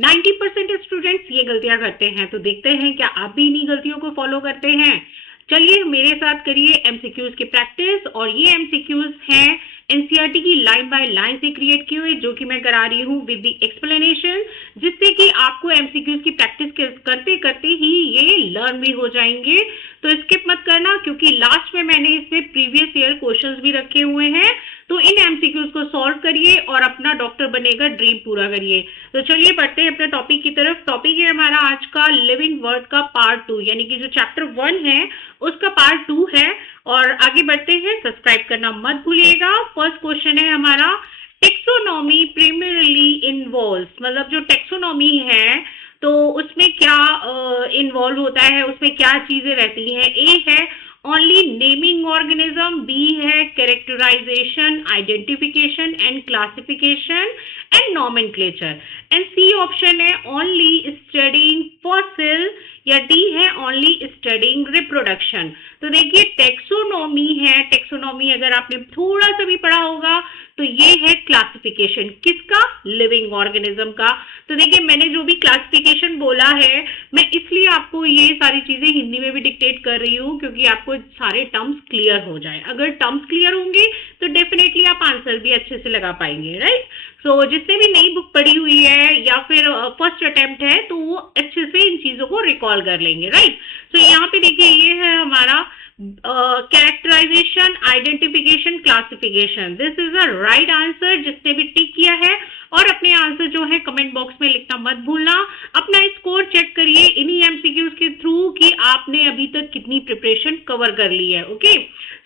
90% students ये गलतियां करते हैं। तो देखते हैं क्या आप भी इन्हीं गलतियों को फॉलो करते हैं। चलिए मेरे साथ करिए एमसीक्यूज की प्रैक्टिस। और ये एमसीक्यूज हैं एनसीईआरटी की लाइन बाय लाइन से क्रिएट किए हुए, जो कि मैं करा रही हूँ विद द एक्सप्लेनेशन, जिससे कि आपको एमसीक्यूज की प्रैक्टिस करते करते ही ये लर्न भी हो जाएंगे। तो स्किप मत करना, क्योंकि लास्ट में मैंने इसमें प्रीवियस ईयर क्वेश्चंस भी रखे हुए हैं। तो इन एमसीक्यूज को सॉल्व करिए और अपना डॉक्टर बनेगा ड्रीम पूरा करिए। तो चलिए बढ़ते हैं अपने टॉपिक की तरफ। टॉपिक है हमारा आज का लिविंग वर्ड का पार्ट 2, यानी कि जो चैप्टर 1 है उसका पार्ट 2 है। और आगे बढ़ते हैं, सब्सक्राइब करना मत भूलिएगा। फर्स्ट क्वेश्चन है हमारा, टेक्सोनॉमी प्राइमरीली इन्वॉल्व्स, मतलब जो टेक्सोनॉमी है तो उसमें क्या इन्वॉल्व होता है, उसमें क्या चीजें रहती हैं। ए है ओनली नेमिंग ऑर्गेनिज्म, बी है characterisation, identification and classification and nomenclature, and C option है ओनली स्टडीइंग फॉसिल, या डी है ओनली स्टडीइंग रिप्रोडक्शन। तो देखिए टेक्सोनॉमी है, टेक्सोनॉमी अगर आपने थोड़ा सा भी पढ़ा होगा तो ये है क्लासिफिकेशन, किसका, लिविंग ऑर्गेनिज्म का। तो देखिए मैंने जो भी क्लासिफिकेशन बोला है, मैं इसलिए आपको ये सारी चीजें हिंदी में भी डिक्टेट कर रही हूँ, क्योंकि आपको सारे टर्म्स क्लियर हो जाए। अगर टर्म्स क्लियर होंगे तो डेफिनेटली आप आंसर भी अच्छे से लगा पाएंगे, राइट। सो जिसने भी नई बुक पढ़ी हुई है या फिर फर्स्ट अटेम्प्ट है तो वो अच्छे से इन चीजों को रिकॉल कर लेंगे, राइट। सो यहाँ पे देखिए ये है हमारा characterisation, identification, classification. This is a right answer. जिसने भी टिक किया है और अपने आंसर जो है कमेंट बॉक्स में लिखना मत भूलना। अपना स्कोर चेक करिए इन्हीं एमसीक्यूज के थ्रू कि आपने अभी तक कितनी प्रिपरेशन कवर कर ली है। ओके,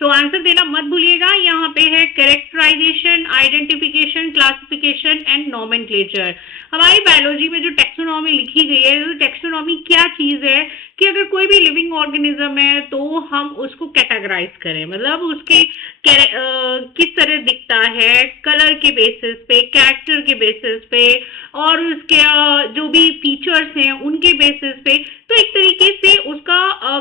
तो आंसर देना मत भूलिएगा। यहाँ पे है characterisation, identification, classification and nomenclature. हमारी बायोलॉजी में जो टेक्सोनॉमी लिखी गई है, तो टेक्सोनॉमी क्या चीज है कि अगर कोई भी लिविंग ऑर्गेनिज्म है तो हम उसको कैटेगराइज करें, मतलब उसके किस तरह दिखता है, कलर के बेसिस पे, कैरेक्टर के बेसिस पे, और उसके जो भी फीचर्स हैं उनके बेसिस पे, तो एक तरीके से उसका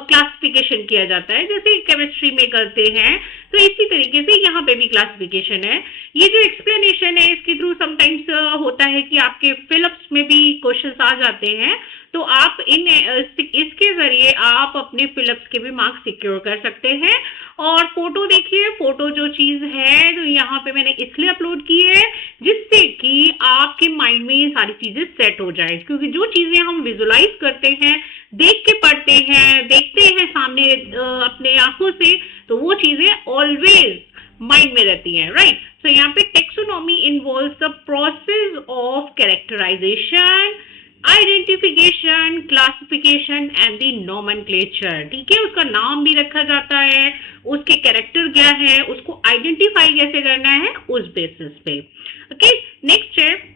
क्लासिफिकेशन किया जाता है, जैसे केमिस्ट्री में करते हैं। तो इसी तरीके से यहाँ पे भी क्लासिफिकेशन है। ये जो एक्सप्लेनेशन है इसके थ्रू समटाइम्स होता है कि आपके फिलिप्स में भी क्वेश्चंस आ जाते हैं, तो आप इसके जरिए आप अपने फिलिप्स के भी मार्क्स सिक्योर कर सकते हैं। और फोटो देखिए, फोटो जो चीज है तो यहाँ पे मैंने इसलिए अपलोड की है जिससे कि आपके माइंड में ये सारी चीजें सेट हो जाए, क्योंकि जो चीजें हम विजुलाइज करते हैं, देख के पढ़ते हैं, देखते हैं सामने अपने आंखों से, तो वो चीजें ऑलवेज माइंड में रहती हैं, राइट। सो यहाँ पे taxonomy involves the process of characterisation, identification, classification and the nomenclature. ठीक है, उसका नाम भी रखा जाता है, उसके कैरेक्टर क्या है, उसको आइडेंटिफाई कैसे करना है उस बेसिस पे। ओके, नेक्स्ट है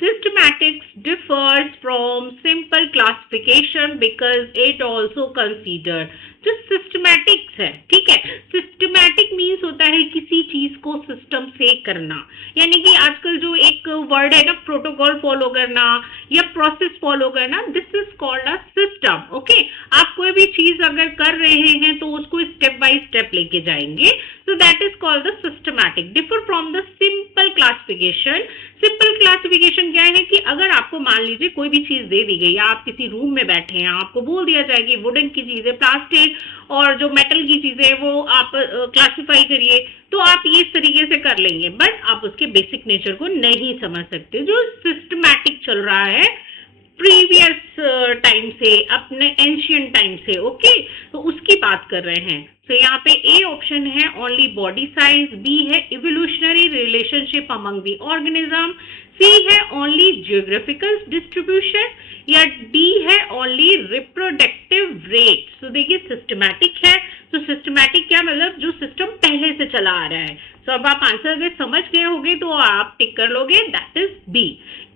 systematics differs from simple classification because it also consider। जो सिस्टमैटिक्स है, ठीक है, सिस्टमैटिक मीन्स होता है किसी चीज को सिस्टम से करना, यानी कि आजकल जो एक वर्ड है ना, प्रोटोकॉल फॉलो करना या प्रोसेस फॉलो करना, this is called a system. Okay, आप कोई भी चीज अगर कर रहे हैं तो उसको स्टेप बाय स्टेप लेके जाएंगे, so that is called the systematic, differ from the simple classification। Simple classification क्या है कि अगर आपको मान लीजिए कोई भी चीज दे दी गई, आप किसी रूम में बैठे हैं, आपको बोल दिया जाए कि वुडन की चीजें, प्लास्टिक और जो मेटल की चीजें वो आप क्लासिफाई करिए, तो आप ये इस तरीके से कर लेंगे, बट आप उसके बेसिक नेचर को नहीं समझ सकते। जो सिस्टमैटिक चल रहा है प्रीवियस टाइम से, अपने एंशियंट टाइम से, ओके, तो उसकी बात कर रहे हैं। तो यहाँ पे ए ऑप्शन है ओनली बॉडी साइज, बी है evolutionary relationship among the organism, C है ओनली जियोग्राफिकल डिस्ट्रीब्यूशन, या डी है ओनली रिप्रोडक्टिव रेट। तो देखिए सिस्टमैटिक है, तो सिस्टमैटिक क्या मतलब, जो सिस्टम पहले से चला आ रहा है। तो अब आप आंसर अगर समझ गए होंगे तो आप टिक कर लोगे, that is B,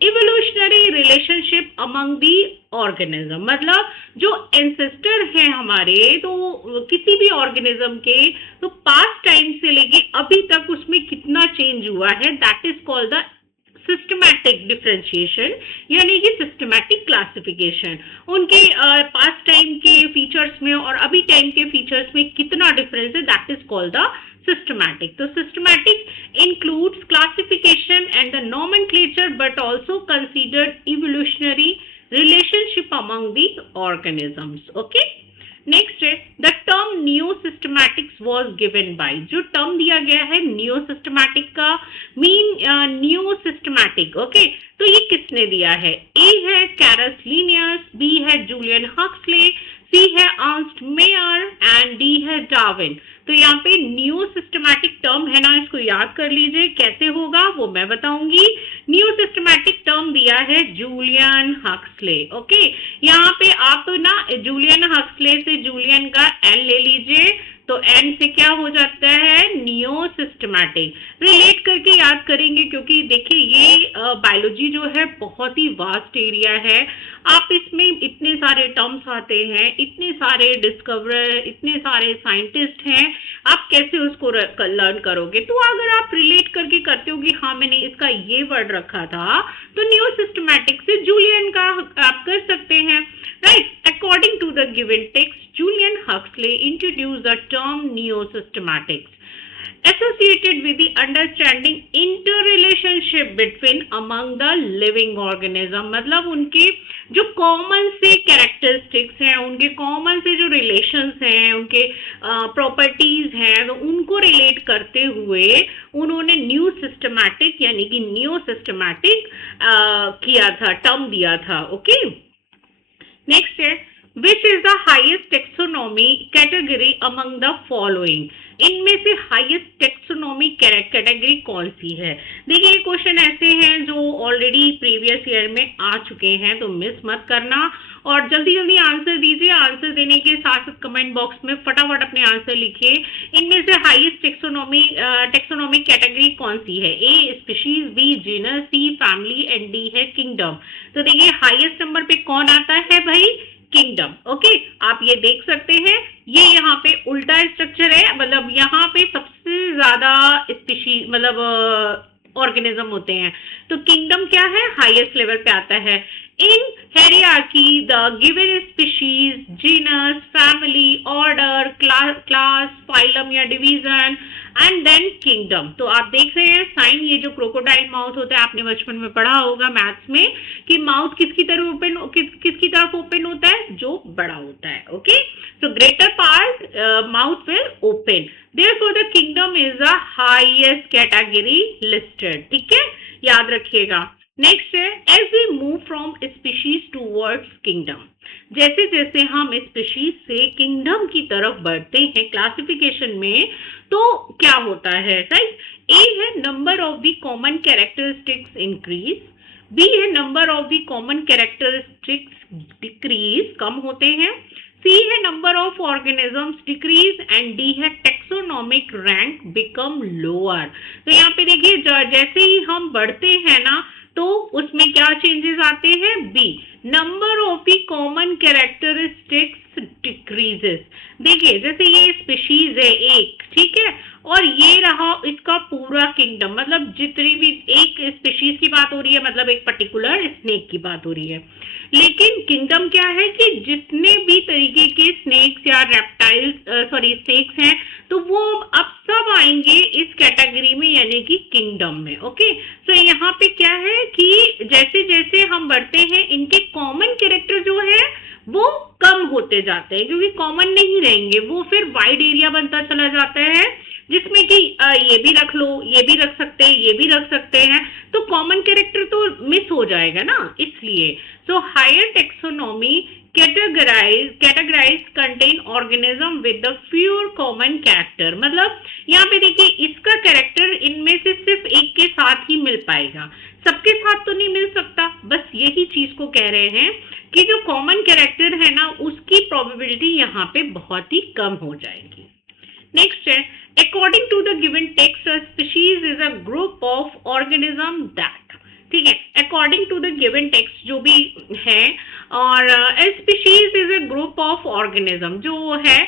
evolutionary relationship among the organism. मतलब जो एंसेस्टर हैं हमारे, तो किसी भी ऑर्गेनिज्म के, तो पास्ट टाइम से लेके अभी तक उसमें कितना चेंज हुआ है, that is called the systematic differentiation, यानी कि सिस्टमैटिक क्लासिफिकेशन। उनके पास्ट टाइम के फीचर्स में और अभी टाइम के फीचर्स में कितना डिफरेंस है, that is called the systematic. So systematic includes classification and the nomenclature, but also considered evolutionary relationship among the organisms. Okay. Next है the term neosystematics was given by, जो term दिया गया है नियोसिस्टमैटिक का mean नियोसिस्टमैटिक, okay, तो ये किसने दिया है? ए है कैरस लिनियस, बी है जूलियन हक्सले, सी है अर्नस्ट मेयर एंड डी है डार्विन। तो यहाँ पे न्यू सिस्टमैटिक टर्म है ना, इसको याद कर लीजिए, कैसे होगा वो मैं बताऊंगी। न्यू सिस्टमैटिक टर्म दिया है जूलियन हक्सले, ओके। यहाँ पे आप ना जूलियन हक्सले से जूलियन का एन ले लीजिए, तो एन से क्या हो जाता है? Neo systematic. रिलेट करके याद करेंगे, क्योंकि देखिए ये बायोलॉजी जो है बहुत ही वास्ट एरिया है। आप इसमें इतने सारे टर्म्स आते हैं, इतने सारे डिस्कवरर, इतने सारे साइंटिस्ट हैं, आप कैसे उसको लर्न करोगे? तो अगर आप रिलेट करके करते हो कि हाँ मैंने इसका ये वर्ड रखा था, तो नियो सिस्टमैटिक से जूलियन का आप कर सकते हैं, right. According to the given text, Julian Huxley introduced the term neo-systematics associated with the understanding interrelationship between among the living organism। मतलब उनके जो कॉमन से कैरेक्टरिस्टिक्स हैं, उनके कॉमन से जो रिलेशंस हैं, उनके प्रॉपर्टीज हैं, तो उनको रिलेट करते हुए उन्होंने न्यू सिस्टमैटिक यानी कि नियो सिस्टमैटिक किया था, टर्म दिया था, ओके। नेक्स्ट है Which is the highest taxonomy category among the following? इनमें से हाईएस्ट टेक्सोनॉमी कैटेगरी कौन सी है? देखिए ये क्वेश्चन ऐसे हैं जो ऑलरेडी प्रीवियस ईयर में आ चुके हैं, तो मिस मत करना और जल्दी जल्दी आंसर दीजिए। आंसर देने के साथ साथ कमेंट बॉक्स में फटाफट अपने आंसर लिखिए। इनमें से हाईएस्ट टेक्सोनॉमी कैटेगरी कौन सी है? A species, B genus, C family and D है किंगडम। तो देखिए हाईएस्ट नंबर पे कौन आता है भाई? Kingdom, okay. आप ये देख सकते हैं, ये यहाँ पे उल्टा स्ट्रक्चर है, मतलब यहाँ पे सबसे ज्यादा स्पीशीज मतलब ऑर्गेनिज्म होते हैं, तो किंगडम क्या है? हाईएस्ट लेवल पे आता है। इन hierarchy the given species, genus, family, order, class, phylum या division and then kingdom। तो आप देख रहे हैं साइन, ये जो क्रोकोडाइल माउथ होता है, आपने बचपन में पढ़ा होगा मैथ्स में कि माउथ किसकी तरफ ओपन होता है? जो बड़ा होता है, okay. So greater part mouth will open, therefore the kingdom is the highest category listed, ठीक है, याद रखिएगा। नेक्स्ट है as we move from species towards kingdom, जैसे जैसे हम स्पीशीज से किंगडम की तरफ बढ़ते हैं क्लासिफिकेशन में, तो क्या होता है, राइट। ए है number of the common characteristics increase, B है number of the common characteristics decrease, कम होते हैं, सी है number of organisms decrease and D है टेक्सोनॉमिक रैंक बिकम लोअर। तो यहाँ पे देखिए जैसे ही हम बढ़ते हैं ना, तो उसमें क्या चेंजेस आते हैं? B number of the common characteristics decreases. देखिए जैसे ये स्पीशीज है एक, ठीक है, और ये रहा इसका पूरा किंगडम, मतलब जितनी भी एक स्पीशीज की बात हो रही है, मतलब एक पर्टिकुलर स्नेक की बात हो रही है, लेकिन किंगडम क्या है कि जितने भी तरीके के स्नेक्स या स्नेक्स हैं, तो वो अब सब आएंगे इस कैटेगरी में यानी कि किंगडम में, ओके। तो यहाँ पे क्या है कि जैसे जैसे हम बढ़ते हैं, इनके कॉमन कैरेक्टर जो है वो कम होते जाते हैं, क्योंकि कॉमन नहीं रहेंगे, वो फिर वाइड एरिया बनता चला जाता है, जिसमें कि ये भी रख लो, ये भी रख सकते हैं, ये भी रख सकते हैं, तो कॉमन कैरेक्टर तो मिस हो जाएगा ना, इसलिए। So higher taxonomy categorize contain organism with the fewer common character, मतलब यहाँ पे देखिए इसका कैरेक्टर इनमें से सिर्फ एक के साथ ही मिल पाएगा, सबके साथ तो नहीं मिल सकता। बस यही चीज को कह रहे हैं कि जो कॉमन कैरेक्टर है ना, उसकी प्रोबेबिलिटी यहाँ पे बहुत ही कम हो जाएगी। नेक्स्ट है according to the given text, species is a group of organism that, ठीक है, according to the given text जो भी है, और species is a group of organism, जो है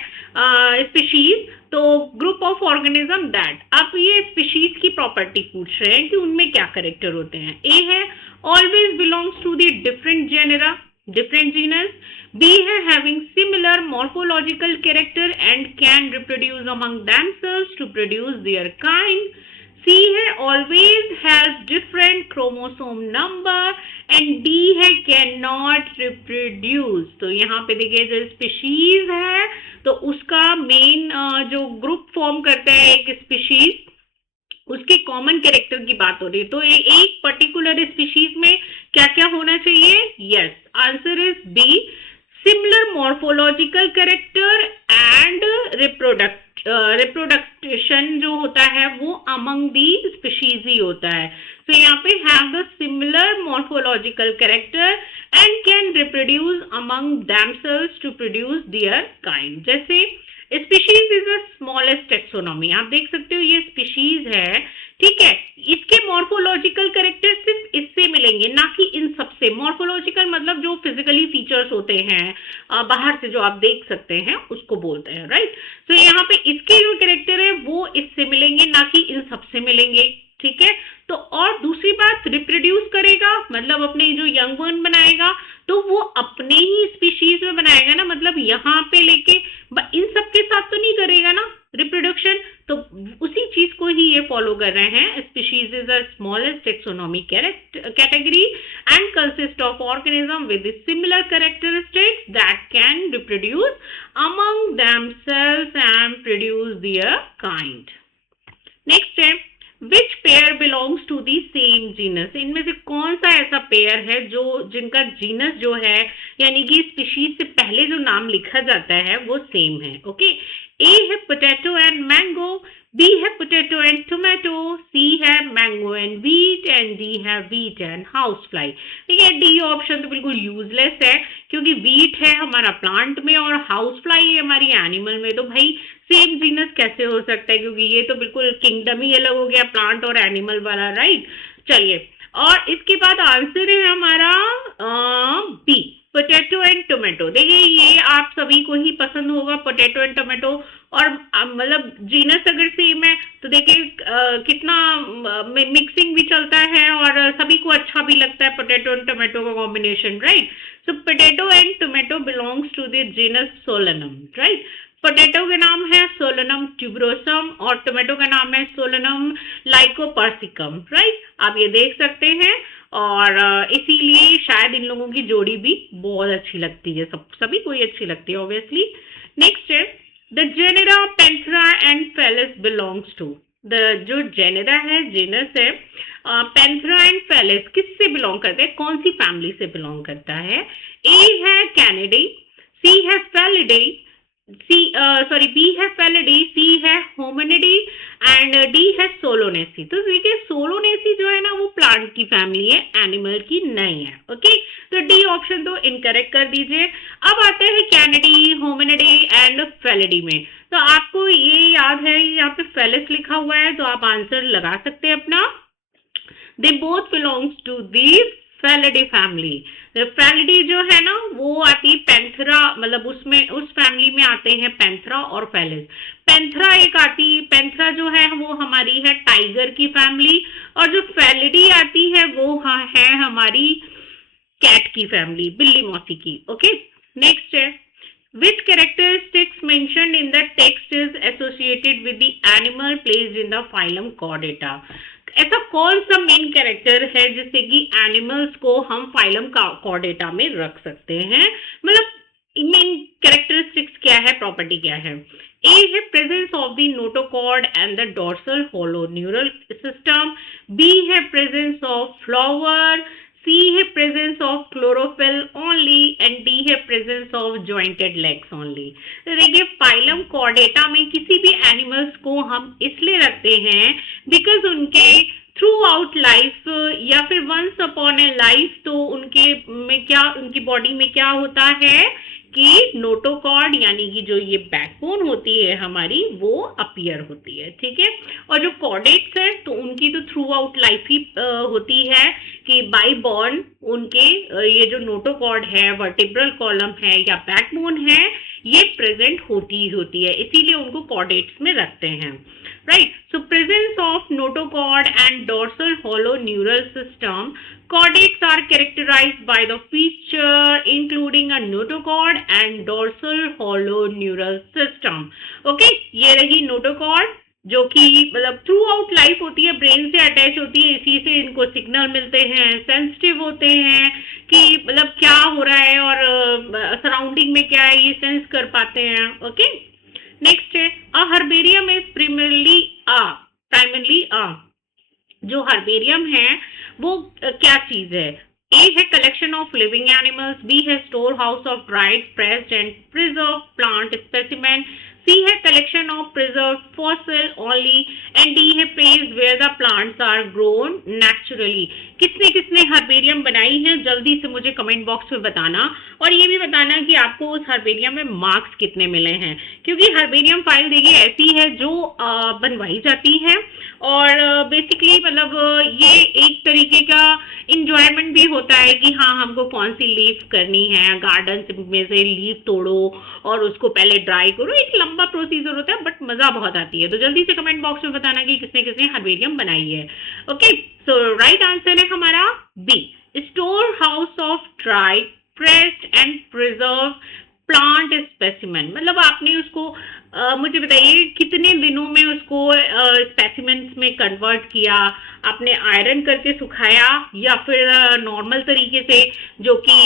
स्पीशीज, तो ग्रुप ऑफ ऑर्गेनिज्म दैट। आप ये स्पीशीज की प्रॉपर्टी पूछ रहे हैं कि उनमें क्या कैरेक्टर होते हैं। ए है always belongs to the different genera, different genus, B है having similar morphological character and can reproduce among themselves to produce their kind. C है always has different chromosome number and D है cannot reproduce. तो यहाँ पे देखिए जो species है तो उसका मेन जो ग्रुप फॉर्म करता है एक स्पीशीज, उसके कॉमन कैरेक्टर की बात हो रही है। तो एक पर्टिकुलर स्पीशीज में क्या क्या होना चाहिए? Yes, answer is B, similar morphological character and reproduction जो होता है वो अमंग दी स्पीशीज ही होता है। तो यहाँ पे have the similar morphological character and can reproduce among themselves to produce their kind. जैसे species is the smallest taxonomy, आप देख सकते हो ये स्पीशीज है, ठीक है, इसके मॉर्फोलॉजिकल कैरेक्टर सिर्फ इससे मिलेंगे, ना कि इन सबसे। मॉर्फोलॉजिकल मतलब जो फिजिकली फीचर्स होते हैं बाहर से जो आप देख सकते हैं उसको बोलते हैं, राइट। तो यहाँ पे इसके जो कैरेक्टर है वो इससे मिलेंगे, ना कि इन सबसे मिलेंगे, ठीक है। तो और दूसरी बात, रिप्रोड्यूस करेगा मतलब अपने जो यंग वन बनाएगा तो वो अपने ही स्पीशीज में बनाएगा ना, मतलब यहाँ पे लेके इन सब के साथ तो नहीं करेगा ना रिप्रोडक्शन। तो उसी चीज को ही ये फॉलो कर रहे हैं। Species is the smallest taxonomy category and consist of organism with similar characteristics that can reproduce among themselves and produce their kind. Next है which pair belongs to the same genus. इनमें से कौन सा ऐसा pair है जो जिनका genus जो है यानी कि स्पीशीज से पहले जो नाम लिखा जाता है वो सेम है। ओके, ए है पोटैटो एंड मैंगो, बी है पोटैटो एंड टोमेटो, सी है mango and wheat and D है वीट एंड हाउस फ्लाई। ठीक है, डी ऑप्शन तो बिल्कुल यूजलेस है क्योंकि वीट है हमारा प्लांट में और हाउस फ्लाई है हमारी एनिमल में। तो भाई सेम जीनस कैसे हो सकता है, क्योंकि ये तो बिल्कुल किंगडम ही अलग हो गया प्लांट और एनिमल वाला, राइट। चलिए, और इसके बाद आंसर है हमारा बी, पोटैटो एंड टोमेटो। देखिए ये आप सभी को ही पसंद होगा पोटैटो एंड टोमेटो, और मतलब जीनस अगर सेम है तो देखिए कितना मिक्सिंग भी चलता है और सभी को अच्छा भी लगता है पोटैटो एंड टोमेटो का combination, right. So potato and tomato belongs to the genus Solanum, right. Potato का नाम है सोलेनम ट्यूबरोसम और टोमेटो का नाम है सोलेनम लाइकोपर्सिकम, राइट। आप ये देख सकते हैं और इसीलिए शायद इन लोगों की जोड़ी भी बहुत अच्छी लगती है, सभी को ही अच्छी लगती है ऑब्वियसली। नेक्स्ट है the genera Panthera and Felis belongs to. The जो जेनेरा है, जीनस है, पैंथेरा एंड फेलिस किससे बिलोंग करते हैं, कौन सी फैमिली से बिलोंग करता है? ए है कैनिडी, सी है फेलिडे, बी है फेलिडी, सी है होमिनिडी एंड डी है सोलोनेसी। तो देखिए सोलोनेसी जो है ना वो प्लांट की फैमिली है, एनिमल की नहीं है। ओके, तो डी ऑप्शन तो इनकरेक्ट कर दीजिए। अब आते हैं कैनिडी, होमिनिडी एंड फेलिडी में। तो आपको ये याद है यहाँ पे फेलिस लिखा हुआ है तो आप आंसर लगा सकते हैं अपना। They both belongs to the Felidae family. Felidae जो है ना वो आती है पैंथेरा, मतलब उसमें उस फैमिली में आते हैं पैंथेरा और फेलिस। पैंथेरा एक आती, पैंथेरा जो है वो हमारी है टाइगर की फैमिली, और जो फेलिडी आती है वो है हमारी कैट की फैमिली, बिल्ली मौसी की। ओके, नेक्स्ट है which characteristics mentioned in the text is associated with the animal placed in the phylum Chordata। ऐसा कौन सा मेन कैरेक्टर है जिससे कि एनिमल्स को हम फाइलम कॉर्डेटा में रख सकते हैं, मतलब मेन कैरेक्टरिस्टिक्स क्या है, प्रॉपर्टी क्या है? ए है presence of the notochord and the dorsal hollow neural system, B है प्रेजेंस ऑफ फ्लावर, सी है presence of chlorophyll only and D है presence of jointed legs only. तो देखिए फाइलम कॉर्डेटा में किसी भी एनिमल्स को हम इसलिए रखते हैं बिकॉज उनके थ्रू आउट लाइफ या फिर वंस अपॉन ए लाइफ तो उनके में क्या, उनकी बॉडी में क्या होता है कि नोटोकॉर्ड यानी कि जो ये बैकबोन होती है हमारी वो अपीयर होती है, ठीक है। और जो कॉर्डेट्स है तो उनकी तो थ्रू आउट लाइफ ही होती है कि बाय बॉर्न उनके ये जो नोटोकॉर्ड है, वर्टिब्रल कॉलम है या बैकबोन है, ये प्रेजेंट होती ही होती है, इसीलिए उनको कॉर्डेट्स में रखते हैं। right? So presence of notochord and dorsal hollow neural system. Chordates are characterized by the feature including a notochord and dorsal hollow neural system. Okay, ये रही notochord जो कि मतलब थ्रू आउट लाइफ होती है, ब्रेन से अटैच होती है, इसी से इनको सिग्नल मिलते हैं, सेंसिटिव होते हैं कि मतलब क्या हो रहा है और सराउंडिंग में क्या है ये सेंस कर पाते हैं. ओके, नेक्स्ट है अ हर्बेरियम इज प्राइमरली जो हर्बेरियम है वो क्या चीज है. ए है collection of living animals, B है store house of dried pressed and preserve plant specimen, C है collection of preserve fossil only and D है place where the plants are grown naturally. किसने किसने हर्बेरियम बनाई है जल्दी से मुझे कमेंट बॉक्स में बताना, और ये भी बताना कि आपको उस हर्बेरियम में मार्क्स कितने मिले हैं, क्योंकि हर्बेरियम फाइल देखिए ऐसी है जो बनवाई जाती है और बेसिकली मतलब ये एक तरीके का इंजॉयमेंट भी होता है कि हाँ हमको कौन सी लीफ करनी है, गार्डन में से लीफ तोड़ो और उसको पहले ड्राई करो, एक लंबा प्रोसीजर होता है बट मजा बहुत आती है. तो जल्दी से कमेंट बॉक्स में बताना कि किसने किसने हर्बेरियम बनाई है. ओके, सो राइट आंसर है हमारा B, store house of dry pressed and preserve plant specimen. मतलब आपने उसको मुझे बताइए कितने दिनों में उसको स्पेसिमेंस में कन्वर्ट किया, आपने आयरन करके सुखाया या फिर नॉर्मल तरीके से जो कि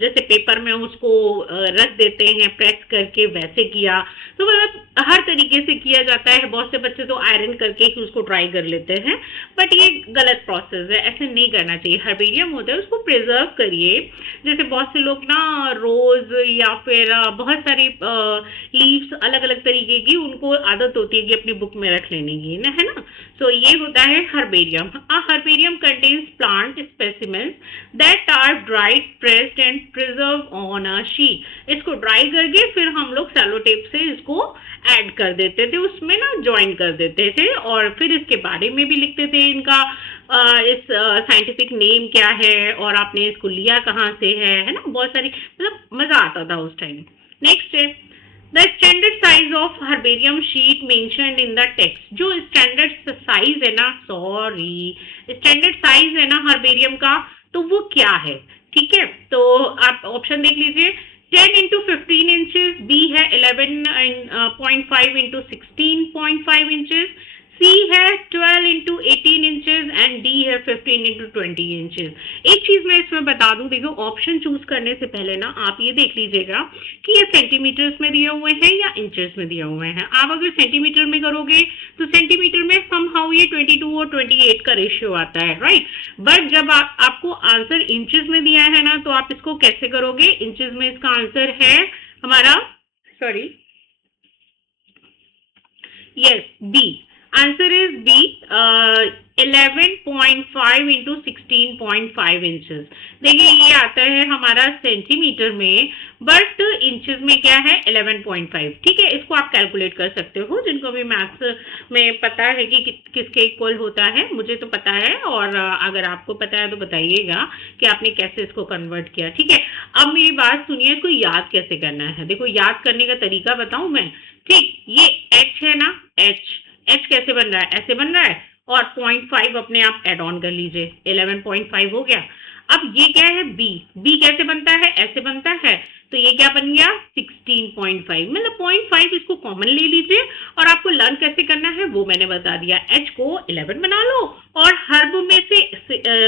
जैसे पेपर में उसको रख देते हैं प्रेस करके वैसे किया. तो मतलब हर तरीके से किया जाता है. बहुत से बच्चे तो आयरन करके ही उसको ड्राई कर लेते हैं, बट ये गलत प्रोसेस है, ऐसे नहीं करना चाहिए. हर्बेरियम होता है उसको प्रिजर्व करिए. जैसे बहुत से लोग ना रोज या फिर बहुत सारी लीव्स अलग अलग तरीके की उनको आदत होती है कि अपनी बुक में रख लेने की ना, है ना. सो ये होता है herbarium. A herbarium contains plant specimens that are dried pressed and preserve on a sheet. इसको ड्राई करके फिर हम लोग सेलो टेप से इसको ऐड कर देते थे, उसमें ना ज्वाइन कर देते थे और फिर इसके बारे में भी लिखते थे, इनका इस साइंटिफिक नेम क्या है और आपने इसको लिया कहाँ से है ना. बहुत सारी मतलब मजा आता था उस टाइम. नेक्स्ट है the standard size of herbarium sheet mentioned in the text. जो स्टैंडर्ड साइज है ना, सॉरी स्टैंडर्ड साइज है ना हर्बेरियम का, तो वो क्या है. ठीक है, तो आप ऑप्शन देख लीजिए. 10 into 15 inches, B है 11.5 into 16.5 inches, C है 12 into 18 inches and D है 15 into 20 inches. एक चीज मैं इसमें बता दूं, देखो ऑप्शन चूज करने से पहले ना आप ये देख लीजिएगा कि ये सेंटीमीटर्स में दिए हुए हैं या इंचेस में दिए हुए हैं. आप अगर सेंटीमीटर में करोगे तो सेंटीमीटर में समहाउ ये 22 और 28 का रेशियो आता है, राइट. बट जब आपको आंसर इंचेस में दिया है ना, तो आप इसको कैसे करोगे. इंचेस में इसका आंसर है हमारा, sorry, yes, B. Answer is B, 11.5 into 16.5 inches. देखिए ये आता है हमारा सेंटीमीटर में, बट इंचेस में क्या है 11.5. ठीक है, इसको आप कैलकुलेट कर सकते हो, जिनको भी मैथ्स में पता है कि किसके इक्वल होता है. मुझे तो पता है, और अगर आपको पता है तो बताइएगा कि आपने कैसे इसको कन्वर्ट किया. ठीक है, अब मेरी बात सुनिए, इसको याद कैसे करना है. देखो याद करने का तरीका बताऊं मैं. ठीक, ये H है ना, H कैसे बन रहा है, ऐसे बन रहा है, और 0.5 अपने आप एड ऑन कर लीजिए, 11.5 हो गया. अब ये क्या है, बी कैसे बनता है, ऐसे बनता है, तो ये क्या बन गया 16.5. मतलब 0.5 इसको कॉमन ले लीजिए, और आपको लर्न कैसे करना है वो मैंने बता दिया. H को 11 बना लो और हर्ब में से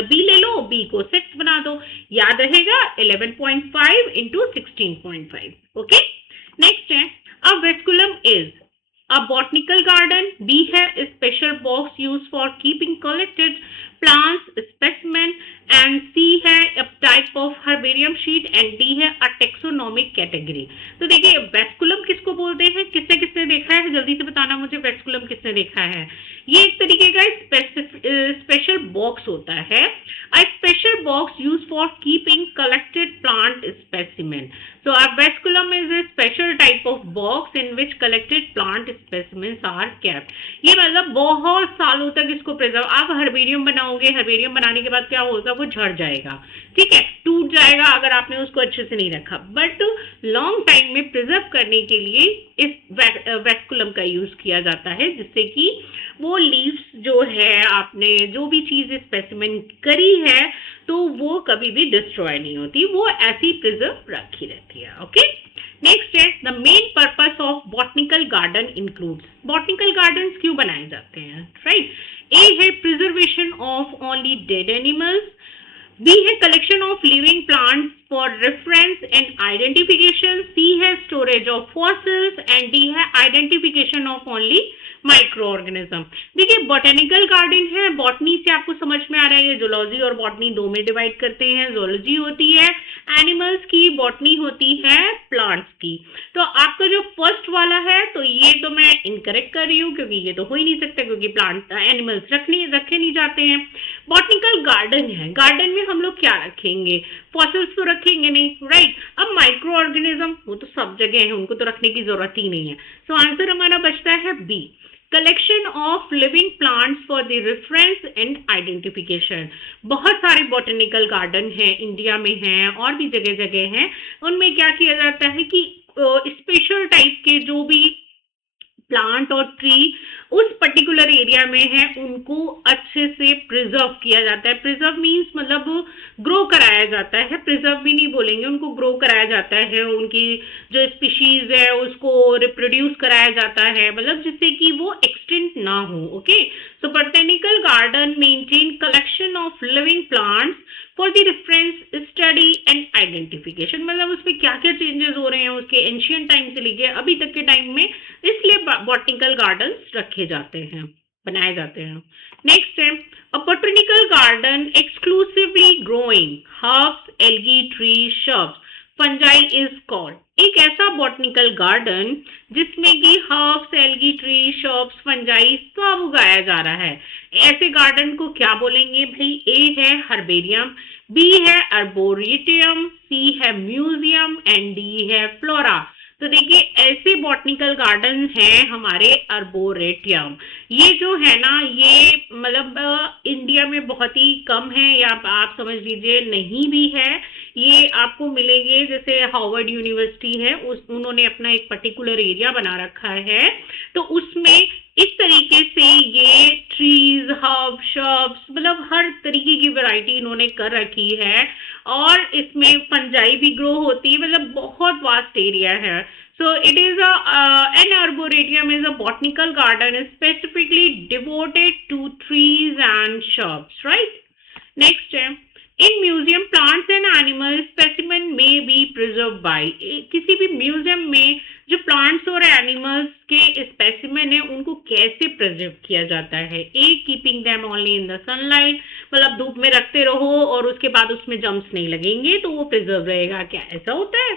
B ले लो, B को 6 बना दो, याद रहेगा 11.5 into 16.5. ओके, नेक्स्ट है अ वेस्कुलम is a botanical garden, B है special box used for keeping collected plants specimen, and C है a type of herbarium sheet, and D है a taxonomic category. तो देखिए वेस्कुलम किसको बोलते हैं, किसने किसने देखा है, जल्दी से बताना मुझे वेस्कुलम किसने देखा है. ये एक तरीके का स्पेशल बॉक्स होता है, a special box used for keeping collected plant specimen. So a vasculum is a special type of box in which collected plant specimens are kept. ये मतलब बहुत सालों तक इसको प्रिजर्व. आप हर्बेरियम बनाओगे, हर्बेरियम बनाने के बाद क्या होगा, वो झड़ जाएगा. ठीक है, 2 टूट जाएगा अगर आपने उसको अच्छे से नहीं रखा, बट लॉन्ग टाइम में प्रिजर्व करने के लिए इस वैक्यूलम का यूज किया जाता है, जिससे कि वो लीव्स जो है, आपने जो भी चीज स्पेसिमेन करी है, तो वो कभी भी डिस्ट्रॉय नहीं होती, वो ऐसी प्रिजर्व रखी रहती है। ओके, नेक्स्ट है the main purpose of botanical garden includes. Botanical garden क्यों बनाए जाते हैं, राइट? ए है preservation of only dead animals, B है collection of living plants for reference and identification, C है storage of fossils and D है identification of only micro organism. देखिए, botanical garden है, बॉटनी से आपको समझ में आ रहा है, ये जूलॉजी और बॉटनी दो में डिवाइड करते हैं। जूलॉजी होती है एनिमल्स की, बॉटनी होती है प्लांट्स की। तो आपका जो फर्स्ट वाला है, तो ये तो मैं इनकरेक्ट कर रही हूँ, क्योंकि ये तो हो ही नहीं सकता, क्योंकि प्लांट एनिमल्स रखे नहीं जाते हैं। बॉटनिकल गार्डन है, गार्डन में हम लोग क्या रखेंगे? फॉसिल्स तो रखेंगे नहीं, राइट? अब माइक्रो ऑर्गेनिज्म, वो तो सब जगह है, उनको तो रखने की जरूरत ही नहीं है। सो आंसर हमारा बचता है B, collection of living plants for the reference and identification. बहुत सारे बॉटनिकल गार्डन हैं, इंडिया में हैं और भी जगह जगह हैं। उनमें क्या किया जाता है कि स्पेशल टाइप के जो भी प्लांट और ट्री उस पर्टिकुलर एरिया में है, उनको अच्छे से प्रिजर्व किया जाता है। प्रिजर्व मीन्स मतलब ग्रो कराया जाता है, प्रिजर्व भी नहीं बोलेंगे, उनको ग्रो कराया जाता है, उनकी जो स्पीशीज है उसको रिप्रोड्यूस कराया जाता है, मतलब जिससे कि वो एक्सटिंक्ट ना हो। Okay, so botanical garden maintain collection of living plants for the reference, study and identification. मतलब उसमें क्या क्या चेंजेस हो रहे हैं उसके एंशियंट टाइम से लेके अभी तक के टाइम में, इसलिए बॉटनिकल गार्डन्स रखे जाते हैं, बनाए जाते हैं। नेक्स्ट है a botanical garden exclusively growing herbs, algae, tree, shrubs, fungi is called. एक ऐसा बॉटनिकल गार्डन जिसमें कि herbs, algae, tree, shrubs, fungi सब उगाया जा रहा है, ऐसे गार्डन को क्या बोलेंगे भाई? ए है हर्बेरियम, बी है अर्बोरियम, सी है म्यूजियम एंड डी है फ्लोरा। तो देखिए, ऐसे बॉटनिकल गार्डन हैं हमारे अर्बोरेटियम। ये जो है ना, ये मतलब इंडिया में बहुत ही कम है, या आप समझ लीजिए नहीं भी है। ये आपको मिलेंगे, जैसे हार्वर्ड यूनिवर्सिटी है, उन्होंने अपना एक पर्टिकुलर एरिया बना रखा है, तो उसमें इस तरीके से ये ट्रीज, हर्ब, श्रब्स, मतलब हर तरीके की वैरायटी इन्होंने कर रखी है, और इसमें फंजाई भी ग्रो होती है, मतलब बहुत वास्ट एरिया है। So it is an arboretum is a botanical garden specifically devoted to trees and shrubs, right? Next है in museum plants and animal specimen may be preserved by। किसी भी museum में जो प्लांट्स और animals के specimen है, उनको कैसे प्रिजर्व किया जाता है? A keeping them only in the sunlight, मतलब धूप में रखते रहो और उसके बाद उसमें जम्स नहीं लगेंगे तो वो प्रिजर्व रहेगा, क्या ऐसा होता है?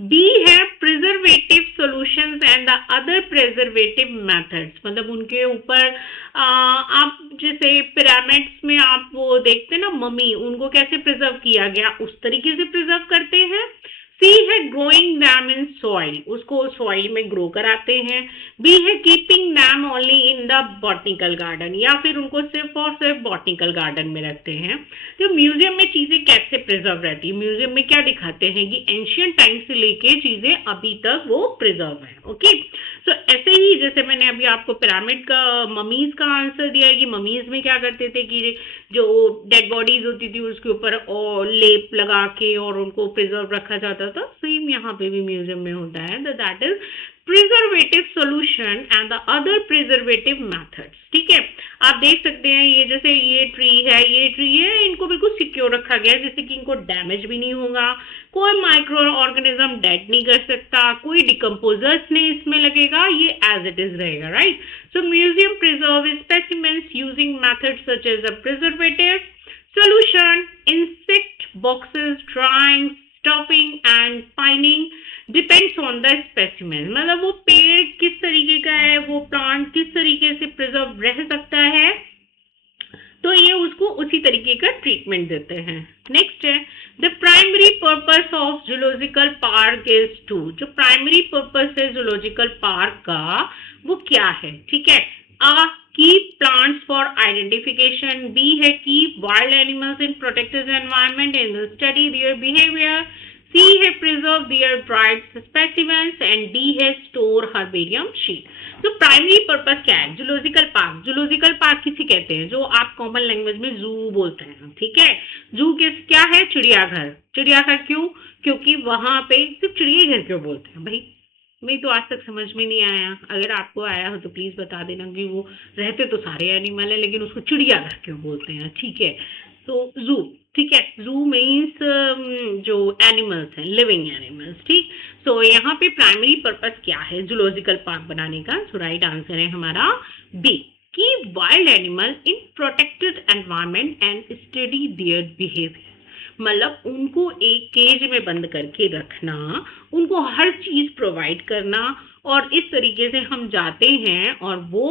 बी है preservative solutions and the other preservative methods, मतलब उनके ऊपर आप जैसे पिरामिड्स में आप वो देखते हैं ना ममी, उनको कैसे प्रिजर्व किया गया, उस तरीके से प्रिजर्व करते हैं। सी है ग्रोइंग दैम इन सॉइल, उसको सॉइल में ग्रो कराते हैं। बी है keeping them only in the botanical garden, या फिर उनको सिर्फ और सिर्फ बॉटनिकल गार्डन में रखते हैं। तो म्यूजियम में चीजें कैसे प्रिजर्व रहती है? म्यूजियम में क्या दिखाते हैं कि एंशियंट टाइम से लेके चीजें अभी तक वो प्रिजर्व है। ओके, तो ऐसे ही जैसे मैंने अभी आपको पिरामिड का, ममीज का आंसर दिया है कि ममीज में क्या करते थे कि जो डेड बॉडीज होती थी उसके ऊपर और लेप लगा के और उनको प्रिजर्व रखा जाता था, सेम यहाँ पे भी म्यूजियम में होता है। That is preservative solution and the other preservative methods. ठीक है, आप देख सकते हैं ये जैसे ये ट्री है, इनको बिल्कुल सिक्योर रखा गया है, जिससे कि इनको डैमेज भी नहीं होगा, कोई माइक्रो ऑर्गेनिज्म डेड नहीं कर सकता, कोई डिकम्पोजर्स नहीं इसमें लगेगा, ये एज इट इज रहेगा, right? So museum preserve specimens using methods such as a preservative solution, insect boxes, drying, stuffing and pining depends on the specimen। मतलब वो पेड़ किस तरीके का है, वो प्लांट किस तरीके से प्रिजर्व रह सकता है, तो ये उसको उसी तरीके का ट्रीटमेंट देते हैं। नेक्स्ट है the primary purpose of zoological park is to. जो प्राइमरी पर्पस है जूलॉजिकल पार्क का वो क्या है? ठीक है, keep plants for identification, B है keep wild animals in protected environment and study their behavior, C है preserve their dried specimens and D है store herbarium sheet. तो प्राइमरी पर्पस क्या है? Zoological park. जूलॉजिकल पार्क किसे कहते हैं? जो आप कॉमन लैंग्वेज में जू बोलते हैं, ठीक है. जू क्या है? चिड़ियाघर. चिड़ियाघर क्यों? क्योंकि वहां पे सिर्फ चिड़ियाघर क्यों बोलते हैं भाई? मैं तो आज तक समझ में नहीं आया. अगर आपको आया हो तो प्लीज बता देना कि वो रहते तो सारे एनिमल है लेकिन उसको चिड़ियाघर क्यों बोलते हैं, ठीक है. तो जू, ठीक है. जू मीन्स जो एनिमल्स हैं, लिविंग एनिमल्स, ठीक. सो यहाँ पे प्राइमरी पर्पस क्या है जूलॉजिकल पार्क बनाने का? सो राइट आंसर है हमारा बी, की wild animal in protected environment and study their behaviour. मतलब उनको एक केज में बंद करके रखना, उनको हर चीज प्रोवाइड करना, और इस तरीके से हम जाते हैं और वो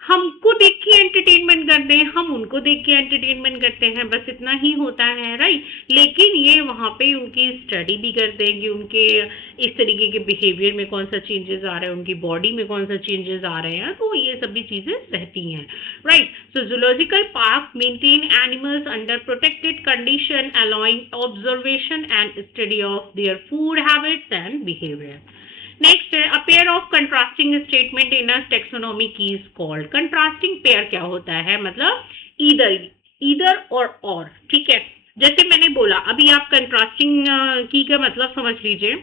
हमको देख के एंटरटेनमेंट करते हैं, हम उनको देख के एंटरटेनमेंट करते हैं, बस इतना ही होता है, राइट. लेकिन ये वहाँ पे उनकी स्टडी भी करते हैं कि उनके इस तरीके के बिहेवियर में कौन सा चेंजेस आ रहा है, उनकी बॉडी में कौन सा चेंजेस आ रहे हैं, तो ये सभी चीजें रहती हैं, right. So zoological park maintain animals under protected condition allowing observation and study of their food habits and behaviour. Next है, a pair of contrasting statement in a taxonomy key is called. Contrasting pair क्या होता है? मतलब either और, ठीक है. जैसे मैंने बोला, अभी आप कंट्रास्टिंग की का मतलब समझ लीजिए.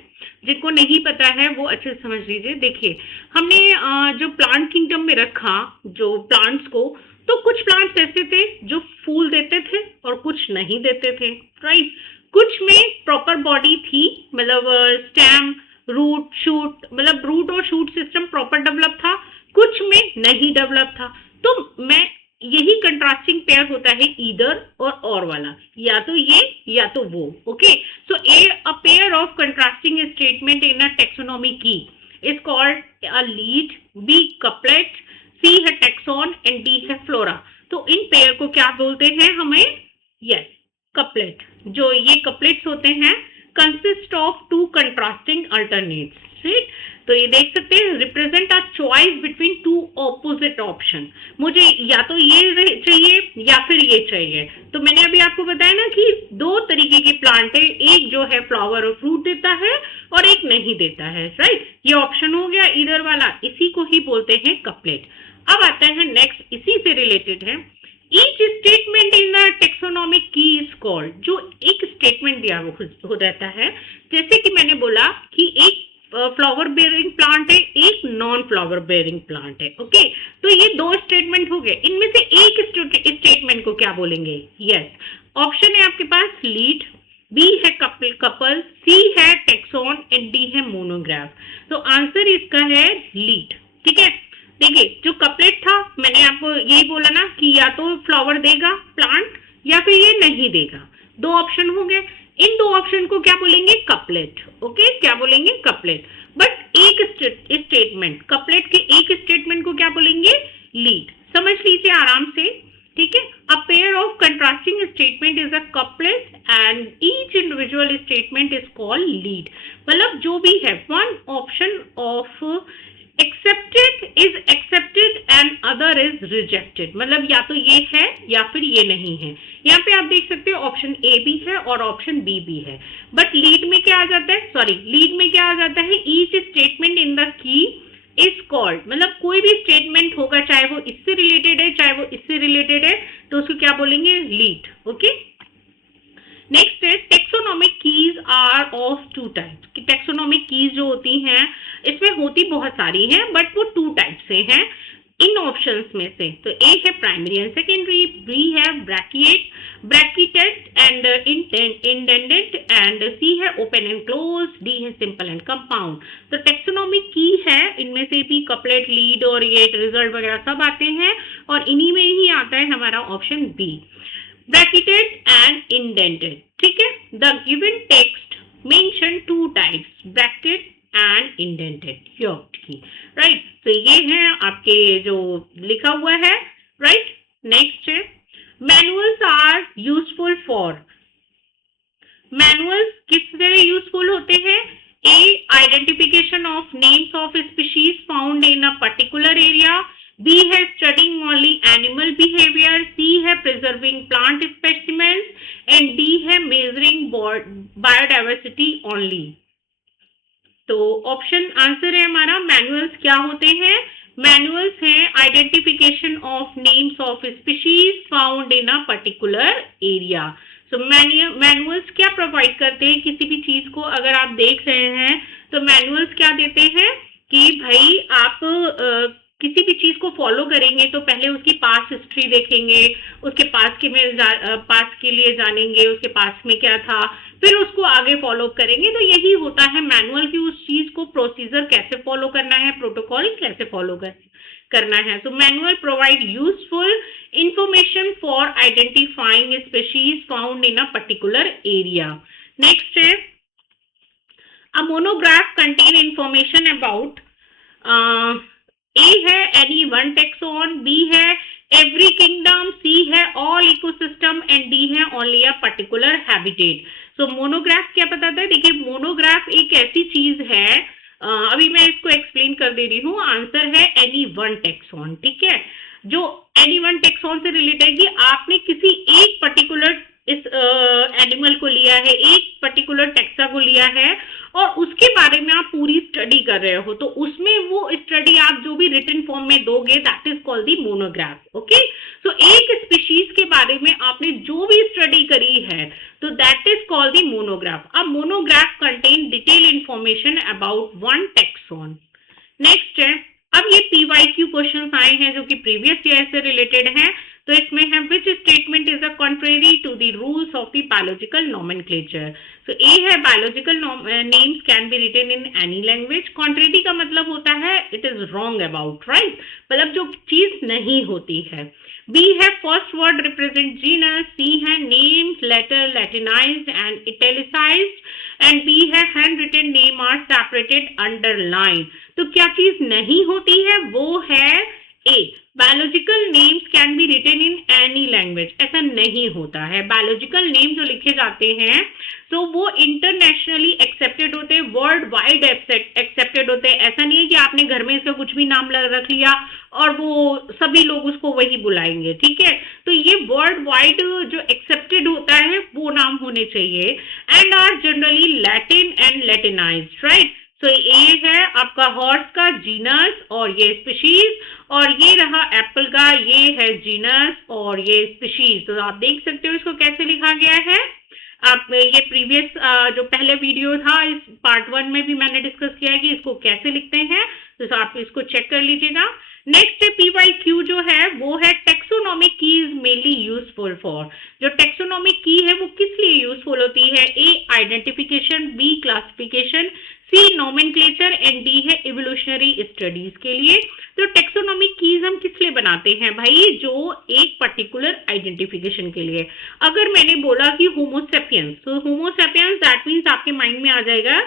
जिनको नहीं पता है वो अच्छे से समझ लीजिए. देखिए, हमने जो प्लांट किंगडम में रखा जो प्लांट्स को, तो कुछ प्लांट्स ऐसे थे जो फूल देते थे और कुछ नहीं देते थे, राइट. कुछ में प्रॉपर बॉडी थी, मतलब स्टेम, रूट, शूट, मतलब रूट और शूट सिस्टम प्रॉपर डेवलप था, कुछ में नहीं डेवलप था. तो मैं यही कंट्रास्टिंग पेयर होता है ईदर और वाला, या तो ये या तो वो. Okay, so a pair of contrasting statement in a taxonomy key is called a lead, B couplet, C है टेक्सॉन एंड डी है फ्लोरा. तो इन पेयर को क्या बोलते हैं हमें? Yes, couplet. जो ये कपलेट्स होते हैं consist of two contrasting alternates, right? तो ये देख सकते हैं, represent a choice between two opposite option. मुझे या तो ये चाहिए या फिर ये चाहिए. तो मैंने अभी आपको बताया ना कि दो तरीके के प्लांट है, एक जो है फ्लावर और फ्रूट देता है और एक नहीं देता है, राइट. ये ऑप्शन हो गया इधर वाला, इसी को ही बोलते हैं कपलेट. अब आता है नेक्स्ट, इसी से रिलेटेड है, each statement in the taxonomic key is called. जो एक स्टेटमेंट दिया हो रहता है, जैसे कि मैंने बोला कि एक फ्लावर बेयरिंग प्लांट है, एक नॉन फ्लावर बेयरिंग प्लांट है. ओके, तो ये दो स्टेटमेंट हो गए. इनमें से एक स्टेटमेंट को क्या बोलेंगे? यस, ऑप्शन है आपके पास लीड, बी है कपल, सी है टेक्सॉन एंड डी है मोनोग्राफ. तो आंसर इसका है लीड, ठीक है. देखिए, जो कपलेट था मैंने आपको यही बोला ना कि या तो फ्लावर देगा प्लांट या फिर ये नहीं देगा. दो ऑप्शन हो गए. इन दो ऑप्शन को क्या बोलेंगे? कपलेट. ओके, क्या बोलेंगे? कपलेट. बट एक स्टेटमेंट, कपलेट के एक स्टेटमेंट को क्या बोलेंगे? लीड. समझ लीजिए आराम से, ठीक है. A pair of contrasting statement is a couplet and each individual statement is called lead. मतलब जो भी है, one option of accepted is accepted and other is rejected. मतलब या तो ये है या फिर ये नहीं है. यहाँ पे आप देख सकते हो ऑप्शन ए भी है और ऑप्शन बी भी है. बट लीड में क्या आ जाता है? लीड में क्या आ जाता है? Each statement in the key is called. मतलब कोई भी स्टेटमेंट होगा, चाहे वो इससे रिलेटेड है चाहे वो इससे रिलेटेड है, तो उसको क्या बोलेंगे? लीड. ओके, नेक्स्ट है, taxonomic keys are of two types. Taxonomic keys जो होती हैं इसमें होती बहुत सारी हैं, बट वो टू टाइप से हैं इन ऑप्शंस में से. तो ए है प्राइमरी एंड सेकेंडरी, बी है ब्रैकेटेड एंड इंडेंटेड एंड सी है ओपन एंड क्लोज, डी है सिंपल एंड कंपाउंड. तो टेक्सोनॉमिक की है, इनमें से भी कपलेट, लीड और ये रिजल्ट वगैरह सब आते हैं, और इन्हीं में ही आता है हमारा option B, bracketed and indented. ठीक है, the given text mention two types, bracket and indented की, राइट. तो ये है आपके जो लिखा हुआ है, राइट. नेक्स्ट है, manuals are useful for. Manuals किस तरह यूजफुल होते हैं? A, identification of names of species found in a particular area, B है studying only animal behaviour, C है preserving plant specimens and D है मेजरिंग बायोडाइवर्सिटी ओनली। तो option answer है हमारा मैनुअल्स क्या होते हैं? मैनुअल्स हैं identification of names of species found in a particular area. So manuals क्या प्रोवाइड करते हैं? किसी भी चीज को अगर आप देख रहे हैं तो मैनुअल्स क्या देते हैं कि भाई आप किसी भी चीज को फॉलो करेंगे तो पहले उसकी पास्ट हिस्ट्री देखेंगे, उसके पास के लिए जानेंगे, उसके पास में क्या था, फिर उसको आगे फॉलो करेंगे। तो यही होता है मैनुअल की, उस चीज को प्रोसीजर कैसे फॉलो करना है, प्रोटोकॉल कैसे फॉलो करना है। तो manual provide useful information for identifying species found in a particular area. Next है a monograph contain information about A है any one taxon, B है every kingdom, C है all ecosystem and D है only a particular habitat। So monograph क्या बताता है? देखिए monograph एक ऐसी चीज है, अभी मैं इसको एक्सप्लेन कर दे रही हूँ। आंसर है एनी वन टेक्सॉन, ठीक है, जो एनी वन टेक्सॉन से रिलेटेड है कि आपने किसी एक पर्टिकुलर इस एनिमल को लिया है, एक पर्टिकुलर टेक्सा को लिया है और उसके बारे में आप पूरी स्टडी कर रहे हो, तो उसमें वो स्टडी आप जो भी रिटन फॉर्म में दोगे that is called the monograph. Okay, so एक स्पीशीज के बारे में आपने जो भी स्टडी करी है तो that is called the monograph. अब monograph contain detail information about one taxon. Next है, अब ये पीवाईक्यू क्वेश्चन आए हैं जो कि प्रीवियस ईयर से रिलेटेड हैं। तो इसमें है which statement is a contrary to the rules of the biological nomenclature. तो ए है biological names can be written in any language. Contrary का मतलब होता है it is wrong about, right, मतलब जो चीज नहीं होती है। बी है first word represent genus, C है names letter latinised and italicised and B है hand written name are separated underline. तो क्या चीज नहीं होती है? वो है A biological names can be written in any language. ऐसा नहीं होता है, बायोलॉजिकल नेम जो लिखे जाते हैं तो वो इंटरनेशनली एक्सेप्टेड होते हैं, वर्ल्ड वाइड एक्सेप्टेड होते हैं। ऐसा नहीं है कि आपने घर में इसका कुछ भी नाम रख लिया और वो सभी लोग उसको वही बुलाएंगे, ठीक है। तो ये वर्ल्ड वाइड जो एक्सेप्टेड होता है वो नाम होने चाहिए and are generally Latin and latinised, right. तो ये है आपका हॉर्स का जीनस और ये स्पीशीज, और ये रहा एप्पल का, ये है जीनस और ये स्पीशीज। तो आप देख सकते हो इसको कैसे लिखा गया है। आप ये प्रीवियस जो पहले वीडियो था इस पार्ट 1 में भी मैंने डिस्कस किया है कि इसको कैसे लिखते हैं, तो आप इसको चेक कर लीजिएगा। नेक्स्ट पीवाईक्यू जो है वो है taxonomic key is mainly useful for. जो टेक्सोनॉमिक की है वो किस लिए यूजफुल होती है? A identification, B classification, C nomenclature and D है इवोल्यूशनरी स्टडीज के लिए। तो टेक्सोनॉमिक कीज हम किस लिए बनाते हैं भाई? जो एक पर्टिकुलर आइडेंटिफिकेशन के लिए। अगर मैंने बोला कि होमोसेपियंस, तो होमोसेपियंस दैट मीन्स आपके माइंड में आ जाएगा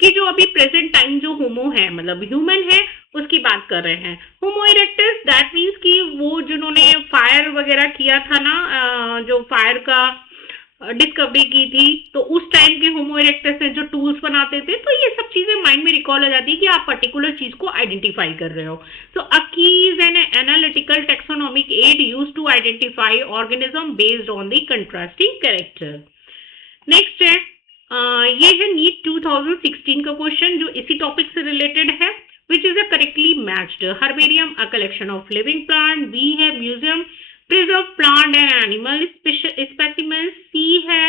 कि जो अभी प्रेजेंट टाइम जो होमो है मतलब ह्यूमन है उसकी बात कर रहे हैं। होमो इरेक्टस दैट मीन्स कि वो जिन्होंने फायर वगैरह किया था ना, जो फायर का डिस्कवरी की थी, तो उस टाइम के होमो इरेक्टस ने जो टूल्स बनाते थे, तो ये सब चीजें माइंड में रिकॉल हो जाती है कि आप पर्टिकुलर चीज को आइडेंटिफाई कर रहे हो। So a key is an analytical taxonomic aid used to identify organism based on the contrasting character. Next है ये है नीट 2016 का क्वेश्चन जो इसी टॉपिक से रिलेटेड है। Which is a correctly matched herbarium a collection of living plant, B है museum preserve plant and animal specimens, C है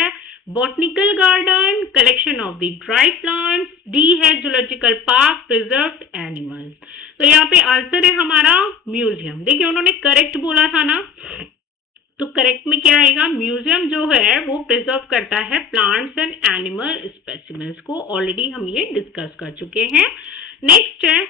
botanical garden collection of the dry plants, D है zoological park preserved animals। तो यहाँ पे answer है हमारा museum. देखिए उन्होंने करेक्ट बोला था ना, तो करेक्ट में क्या आएगा? म्यूजियम जो है वो प्रिजर्व करता है प्लांट्स एंड एनिमल स्पेसिमेंस को, ऑलरेडी हम ये डिस्कस कर चुके हैं। नेक्स्ट है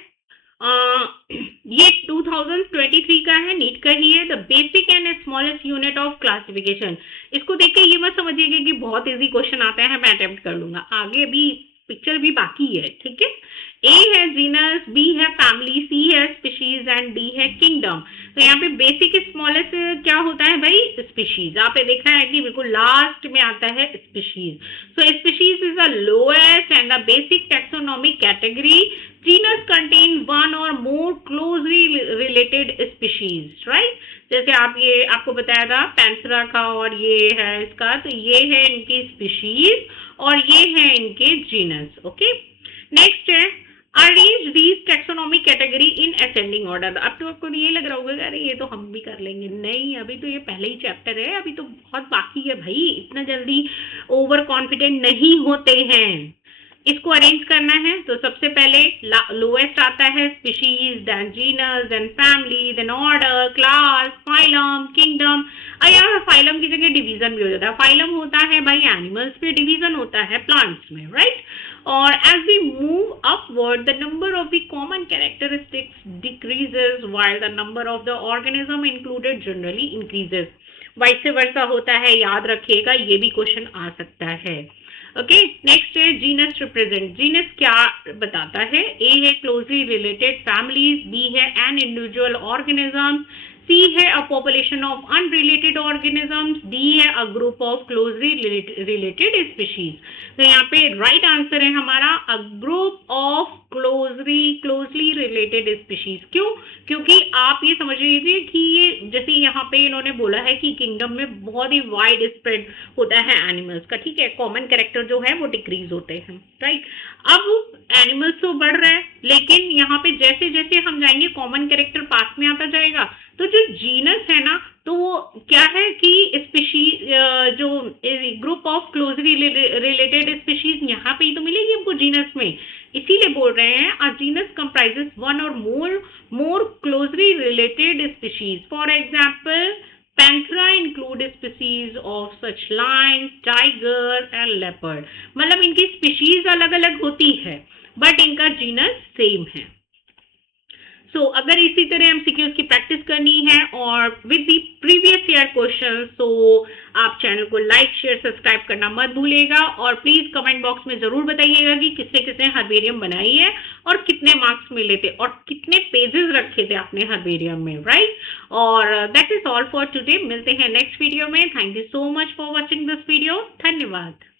ये 2023 का है, नीट का ही है। The basic and smallest unit of classification. इसको देख के ये मत समझिएगा कि बहुत इजी क्वेश्चन आता है, मैं अटेम्प्ट कर लूंगा। आगे भी पिक्चर भी बाकी है, ठीक है। ए है जीनस, बी है फैमिली, सी है स्पीशीज एंड डी है किंगडम। तो यहाँ पे बेसिक स्मॉलेस्ट क्या होता है भाई, स्पीशीज। आपने देखा है कि बिल्कुल लास्ट में आता है species. So species is the lowest and the basic taxonomic category. Genus contain one or more closely related species, right. जैसे आपको बताया था पैंथेरा का और ये है इसका, तो ये है इनकी स्पीशीज और ये है इनके जीनस, ओके। नेक्स्ट है arrange these taxonomic category in ascending order. अब तो आपको ये लग रहा होगा कि अरे ये तो हम भी कर लेंगे, नहीं, अभी तो ये पहले ही चैप्टर है, अभी तो बहुत बाकी है भाई, इतना जल्दी ओवर कॉन्फिडेंट नहीं होते हैं। इसको अरेंज करना है तो सबसे पहले लोएस्ट आता है species, then genus, then family, then order, class, phylum, kingdom. यहाँ फाइलम की जगह डिवीजन भी हो जाता है। फाइलम होता है भाई एनिमल्स पे, डिवीजन होता है प्लांट्स में, राइट। और as we move upward the number of the common characteristics decreases while the number of the organism included generally increases. Vice versa होता है, याद रखिएगा, ये भी क्वेश्चन आ सकता है। ओके, नेक्स्ट है जीनस रिप्रेजेंट। जीनस क्या बताता है? ए है क्लोजली रिलेटेड फैमिलीज, बी है एन इंडिविजुअल ऑर्गेनिज्म, सी है a population of unrelated organisms, D है a group of closely related species. तो यहाँ पे राइट आंसर है हमारा a group of closely related species. क्यों? क्योंकि आप ये समझ लीजिए कि ये जैसे यहाँ पे इन्होंने बोला है कि किंगडम में बहुत ही वाइड स्प्रेड होता है एनिमल्स का, ठीक है, कॉमन कैरेक्टर जो है वो डिक्रीज होते हैं, राइट। अब एनिमल्स तो बढ़ रहा है, लेकिन यहाँ पे जैसे जैसे हम जाएंगे कॉमन कैरेक्टर पास में आता जाएगा, तो जो जीनस है ना, तो वो क्या है कि स्पीशीज, जो group of closely related species यहाँ पे ही तो मिलेगी हमको जीनस में। इसीलिए बोल रहे हैं अ genus comprises one or more closely related species. For example Panthera include species of such lion, tiger and leopard. मतलब इनकी स्पीशीज अलग अलग होती है बट इनका जीनस सेम है। सो अगर इसी तरह एमसीक्यूज की प्रैक्टिस करनी है और with the previous year question, तो आप चैनल को लाइक, शेयर, सब्सक्राइब करना मत भूलिएगा। और प्लीज कमेंट बॉक्स में जरूर बताइएगा कि किसने किसने हर्बेरियम बनाई है और कितने मार्क्स मिले थे और कितने पेजेस रखे थे आपने हर्बेरियम में, राइट। और that is all for today. मिलते हैं नेक्स्ट वीडियो में। Thank you so much for watching this video. धन्यवाद।